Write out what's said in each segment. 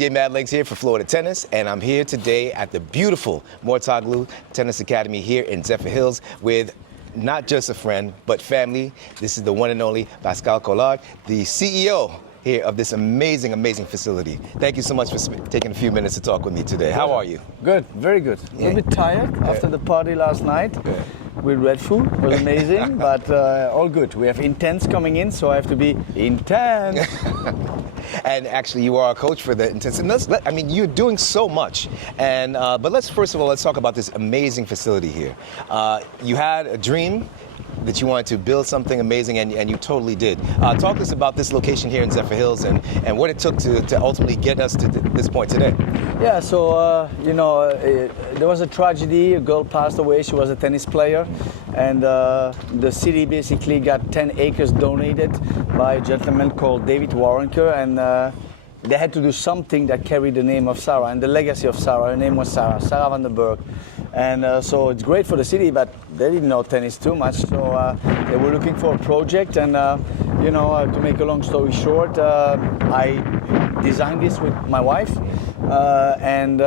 DJ Mad Linx here for Florida Tennis, and I'm here today at the beautiful Mouratoglou Tennis Academy here in Zephyrhills with not just a friend, but family. This is the one and only Pascal Collard, the CEO here of this amazing, amazing facility. Thank you so much for taking a few minutes to talk with me today. How are you? Good, very good. A little bit tired after the party last night. With red food, it was amazing, but all good. We have intense coming in, so I have to be intense. And actually, you are a coach for the intense. And I mean, you're doing so much. And but first of all, let's talk about this amazing facility here. You had a dream that you wanted to build something amazing, and you totally did. Talk to us about this location here in Zephyrhills and what it took to ultimately get us to this point today. Yeah, so, there was a tragedy. A girl passed away. She was a tennis player. And the city basically got 10 acres donated by a gentleman called David Warrenker. And they had to do something that carried the name of Sarah and the legacy of Sarah. Her name was Sarah van der Berg. And so it's great for the city, but they didn't know tennis too much. So they were looking for a project. And, to make a long story short, I designed this with my wife. Then,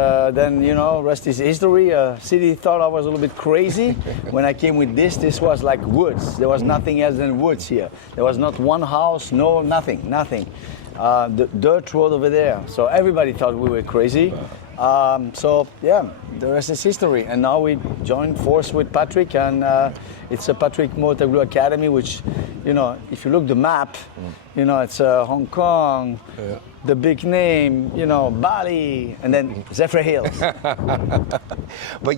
rest is history. City thought I was a little bit crazy. When I came with this was like woods. There was nothing else than woods here. There was not one house, nothing. The dirt road over there. So everybody thought we were crazy. The rest is history. And now we joined force with Patrick, and it's a Mouratoglou Academy, which, if you look the map, it's Hong Kong, the big name, Bali, and then Zephyrhills. But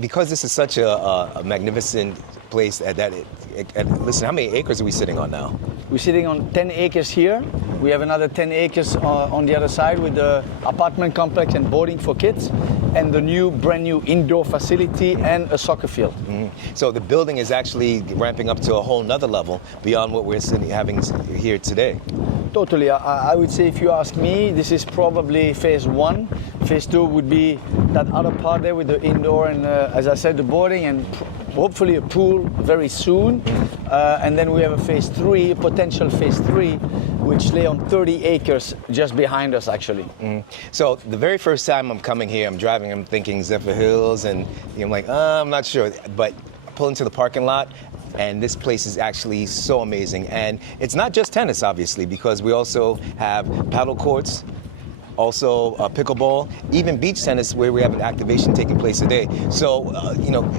because this is such a magnificent place, listen, how many acres are we sitting on now? We're sitting on 10 acres here. We have another 10 acres on the other side with the apartment complex and boarding for kids, and the brand new indoor facility and a soccer field. Mm-hmm. So the building is actually ramping up to a whole nother level beyond what we're having here today. Totally. I would say, if you ask me, this is probably phase one. Phase two would be that other part there with the indoor and, as I said, the boarding and hopefully a pool very soon. And then we have a phase three, a potential phase three, which lay on 30 acres just behind us, actually. Mm-hmm. So the very first time I'm coming here, I'm driving, I'm thinking Zephyrhills, and I'm like, I'm not sure. But I pull into the parking lot, and this place is actually so amazing. And it's not just tennis, obviously, because we also have paddle courts, also pickleball, even beach tennis, where we have an activation taking place today. So,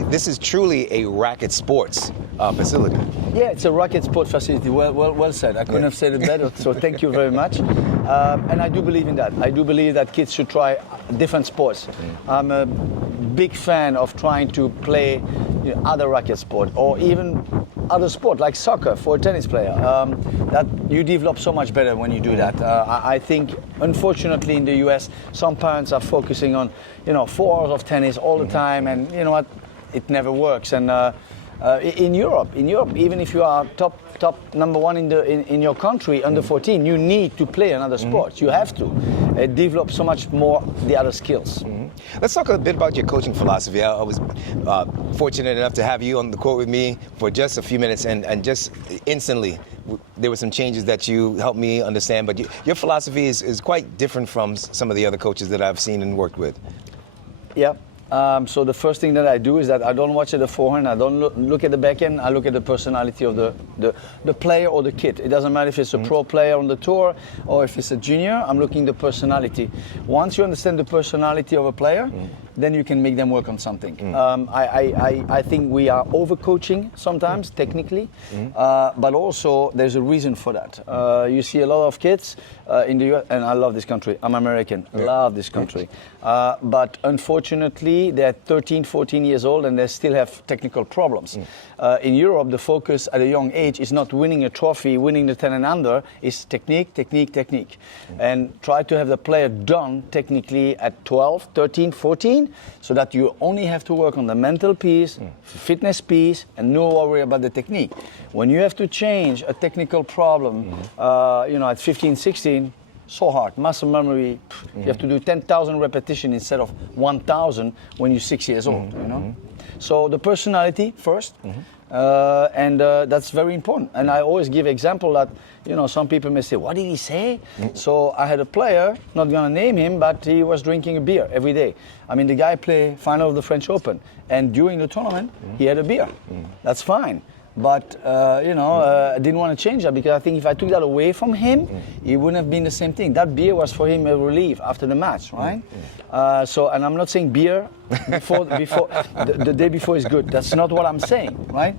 this is truly a racket sports facility. Yeah, it's a racket sport facility. Well said. I couldn't have said it better, so thank you very much. And I do believe in that. I do believe that kids should try different sports. I'm a big fan of trying to play other racket sport, or even other sport like soccer for a tennis player. That you develop so much better when you do that. I think, unfortunately, in the US, some parents are focusing on 4 hours of tennis all the time, and you know what, it never works. And in Europe, even if you are top number one in your country, under 14, you need to play another sport. You have to develop so much more the other skills. Let's talk a bit about your coaching philosophy. I was fortunate enough to have you on the court with me for just a few minutes, and just instantly there were some changes that you helped me understand. But your philosophy is quite different from some of the other coaches that I've seen and worked with. Yeah. So the first thing that I do is that I don't watch at the forehand, I don't look at the backhand, I look at the personality of the player or the kid. It doesn't matter if it's a pro player on the tour or if it's a junior, I'm looking at the personality. Once you understand the personality of a player, then you can make them work on something. I think we are overcoaching sometimes, technically, but also there's a reason for that. You see a lot of kids in the US, and I love this country, I'm American, love this country. But unfortunately, they're 13, 14 years old and they still have technical problems. In Europe, the focus at a young age is not winning a trophy, winning the 10 and under, is technique. And try to have the player done technically at 12, 13, 14, so that you only have to work on the mental piece, fitness piece, and no worry about the technique. When you have to change a technical problem, at 15, 16, so hard. Muscle memory, you have to do 10,000 repetitions instead of 1,000 when you're 6 years old, So the personality first, and that's very important. And I always give example that, you know, some people may say, what did he say? So I had a player, not gonna name him, but he was drinking a beer every day. I mean, the guy played final of the French Open, and during the tournament, he had a beer. That's fine. But, you know, I didn't want to change that, because I think if I took that away from him, it wouldn't have been the same thing. That beer was for him a relief after the match, right? So, and I'm not saying beer before the day before is good. That's not what I'm saying, right?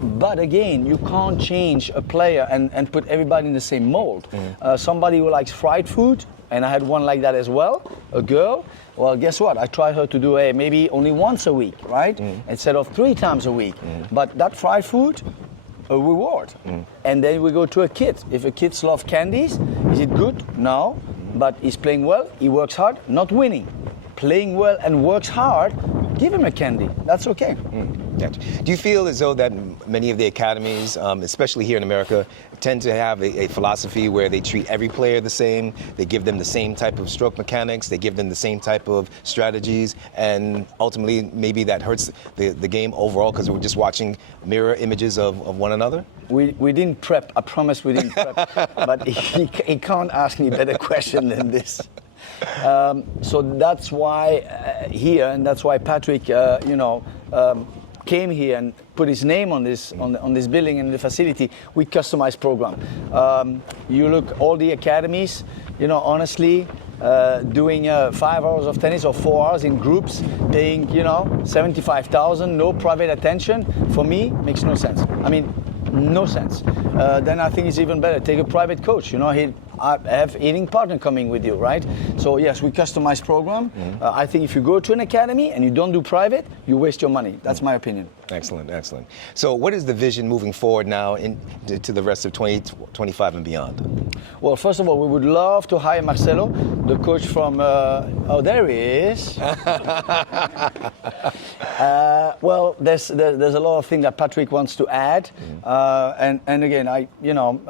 But again, you can't change a player and put everybody in the same mold. Somebody who likes fried food, and I had one like that as well, a girl. Well, guess what? I tried her to do maybe only once a week, right? Instead of 3 times a week. But that fried food, a reward. And then we go to a kid. If a kid loves candies, is it good? No. But he's playing well, he works hard, not winning. Playing well and works hard, give him a candy. That's okay. Gotcha. Do you feel as though that many of the academies, especially here in America, tend to have a philosophy where they treat every player the same, they give them the same type of stroke mechanics, they give them the same type of strategies, and ultimately maybe that hurts the game overall because we're just watching mirror images of one another? We didn't prep, I promise we didn't prep, but he can't ask me a better question than this. So that's why here, and that's why Patrick, you know, came here and put his name on this on this building and the facility. We customized program. You look all the academies, you know, honestly, doing 5 hours of tennis or 4 hours in groups, paying, you know, 75,000, no private attention, for me makes no sense. I mean, no sense. Then I think it's even better. Take a private coach. You know, I have eating partner coming with you, right? So yes, we customize program. I think if you go to an academy and you don't do private, you waste your money. That's my opinion. Excellent, excellent. So what is the vision moving forward now to the rest of 2025 and beyond? Well, first of all, we would love to hire Marcelo, the coach from, oh, there he is. Well, there's a lot of things that Patrick wants to add. And again, I know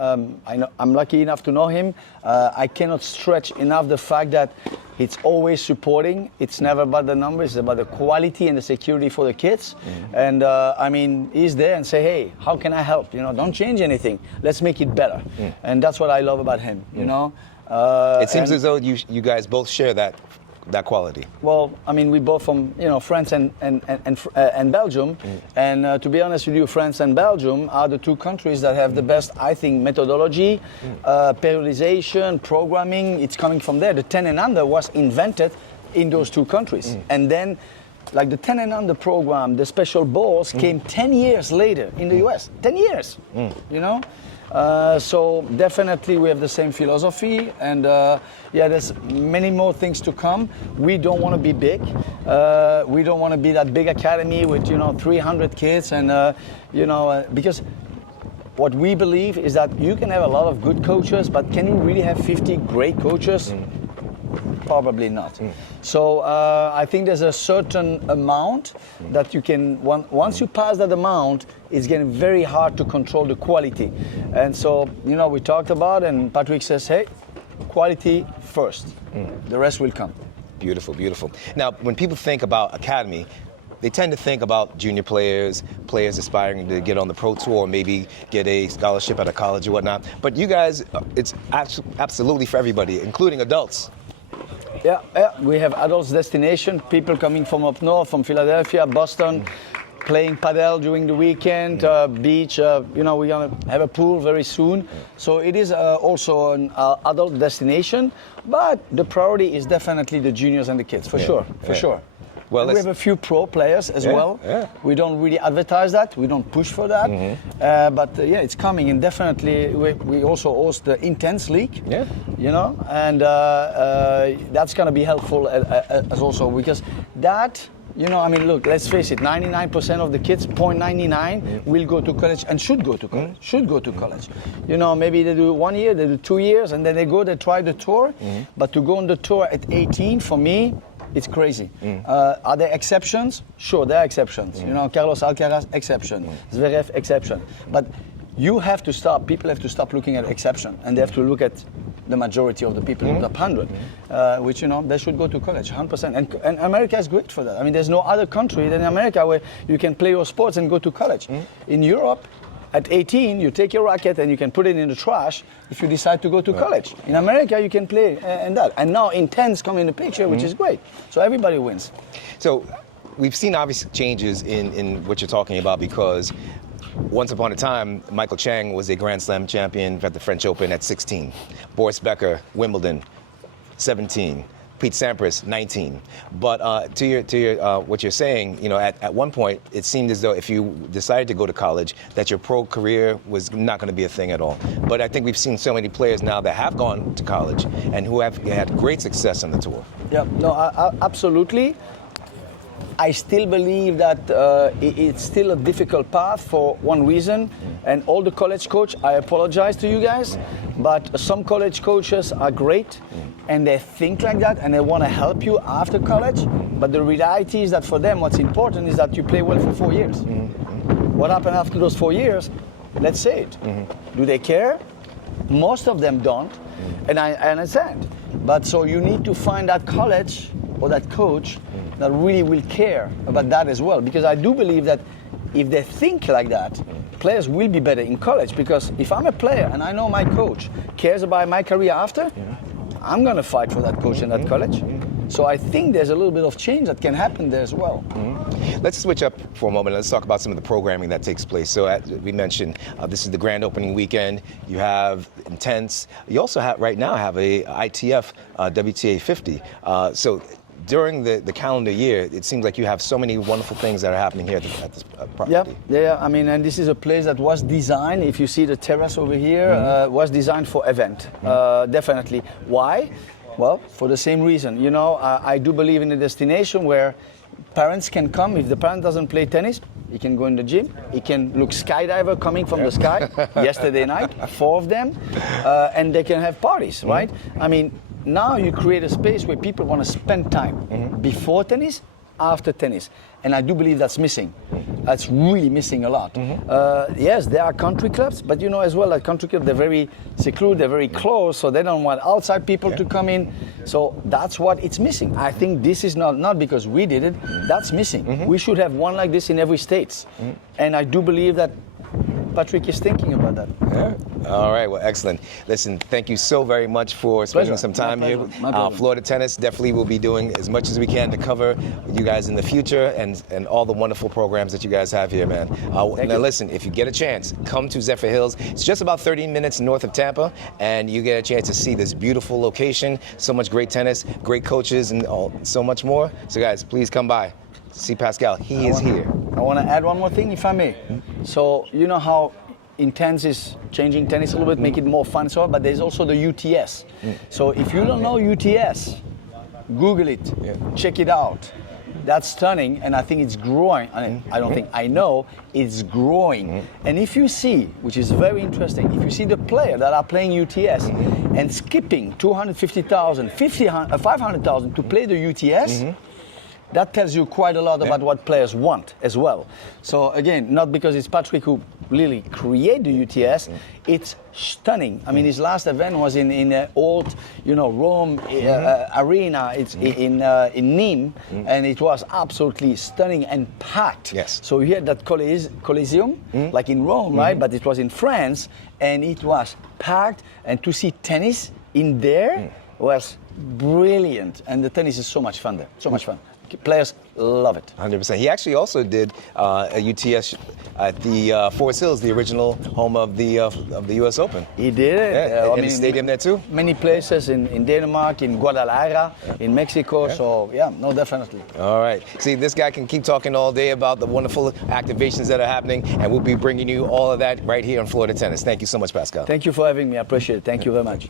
I'm lucky enough to know him. I cannot stretch enough the fact that it's always supporting. It's never about the numbers, it's about the quality and the security for the kids. And I mean, he's there and say, hey, how can I help? You know, don't change anything. Let's make it better. And that's what I love about him, you know. It seems as though you guys both share that quality. Well, I mean, we both from, you know, France and Belgium, and to be honest with you, France and Belgium are the 2 countries that have the best, I think, methodology, periodization, programming. It's coming from there. The 10 and under was invented in those 2 countries, and then, like the 10 and under program, the special balls came 10 years later in the US. 10 years, you know. So definitely we have the same philosophy, and yeah, there's many more things to come. We don't want to be big. We don't want to be that big academy with, you know, 300 kids, and you know, because what we believe is that you can have a lot of good coaches, but can you really have 50 great coaches? Probably not. So I think there's a certain amount that you can, once you pass that amount, it's getting very hard to control the quality. And so, you know, we talked about, and Patrick says, hey, quality first. The rest will come. Beautiful, beautiful. Now, when people think about academy, they tend to think about junior players aspiring to get on the pro tour, or maybe get a scholarship at a college or whatnot. But you guys, it's absolutely for everybody, including adults. Yeah, we have adults destination, people coming from up north, from Philadelphia, Boston, playing padel during the weekend, beach, you know, we're gonna have a pool very soon. So it is also an adult destination, but the priority is definitely the juniors and the kids, for sure, for sure. Well, we have a few pro players as well. Yeah. We don't really advertise that. We don't push for that. But yeah, it's coming, and definitely we also host the Intense League. Yeah. You know, and that's going to be helpful as also, because that, you know, I mean, look, let's face it, 99% of the kids, 0.99, will go to college and should go to college, should go to college. You know, maybe they do 1 year, they do 2 years, and then they try the tour. But to go on the tour at 18, for me, it's crazy. Are there exceptions? Sure, there are exceptions. You know, Carlos Alcaraz, exception. Zverev, exception. But you have to stop, people have to stop looking at exception, and they have to look at the majority of the people, the top 100, which, you know, they should go to college, 100%. And America is great for that. I mean, there's no other country than America where you can play your sports and go to college. In Europe, at 18, you take your racket and you can put it in the trash if you decide to go to college. In America, you can play and that. And now intense come in the picture, which is great. So everybody wins. So we've seen obvious changes in what you're talking about, because once upon a time, Michael Chang was a Grand Slam champion at the French Open at 16. Boris Becker, Wimbledon, 17. Pete Sampras, 19. But to your what you're saying, you know, at one point, it seemed as though if you decided to go to college, that your pro career was not going to be a thing at all. But I think we've seen so many players now that have gone to college and who have had great success on the tour. Yeah, no, absolutely. I still believe that it's still a difficult path for one reason, and all the college coach, I apologize to you guys, but some college coaches are great and they think like that and they want to help you after college, but the reality is that for them what's important is that you play well for 4 years. What happened after those 4 years? Let's say it. Do they care? Most of them don't, and I understand. But so you need to find that college or that coach that really will care about that as well. Because I do believe that if they think like that, players will be better in college. Because if I'm a player and I know my coach cares about my career after, I'm going to fight for that coach in that college. So I think there's a little bit of change that can happen there as well. Let's switch up for a moment. Let's talk about some of the programming that takes place. So as we mentioned, this is the grand opening weekend. You have Intense. You also have right now have a ITF WTA 50. So during the calendar year, it seems like you have so many wonderful things that are happening here at this property. Yeah. I mean, and this is a place that was designed, if you see the terrace over here, was designed for event, definitely. Why? Well, for the same reason. You know, I do believe in a destination where parents can come. If the parent doesn't play tennis, he can go in the gym. He can look skydiver coming from the sky. Yesterday night, 4 of them, and they can have parties, right? I mean, now you create a space where people want to spend time before tennis, after tennis, and I do believe that's missing. That's really missing a lot. Yes, there are country clubs, but you know as well that country clubs, they're very secluded, they're very close, so they don't want outside people to come in. So that's what it's missing. I think this is not because we did it, that's missing. We should have one like this in every state. And I do believe that Patrick is thinking about that. All right, well, excellent. Listen, thank you so very much for spending some time here. Florida Tennis definitely will be doing as much as we can to cover you guys in the future and all the wonderful programs that you guys have here, man. Now listen, if you get a chance, come to Zephyrhills. It's just about 30 minutes north of Tampa, and you get a chance to see this beautiful location, so much great tennis, great coaches, and so much more. So guys, please come by. See Pascal, he is here. I want to add one more thing, if I may. So you know how Intense is changing tennis a little bit, make it more fun, so but there's also the UTS. So if you don't know UTS, Google it, check it out. That's stunning, and I think it's growing. I don't think, I know it's growing. And if you see, which is very interesting, if you see the players that are playing UTS and skipping 250,000, 500,000 to play the UTS, that tells you quite a lot about what players want as well. So again, not because it's Patrick who really created the UTS, it's stunning. I mean, his last event was in old, Rome arena. It's in Nîmes, and it was absolutely stunning and packed. Yes. So you had that Coliseum, like in Rome, right? But it was in France, and it was packed. And to see tennis in there was brilliant. And the tennis is so much fun there, so much fun. Players love it. 100%. He actually also did a UTS at the Forest Hills, the original home of the U.S. Open. He did it. In the stadium there too? Many places in Denmark, in Guadalajara, in Mexico. So yeah, no, definitely. All right. See, this guy can keep talking all day about the wonderful activations that are happening, and we'll be bringing you all of that right here on Florida Tennis. Thank you so much, Pascal. Thank you for having me. I appreciate it. Thank you very much.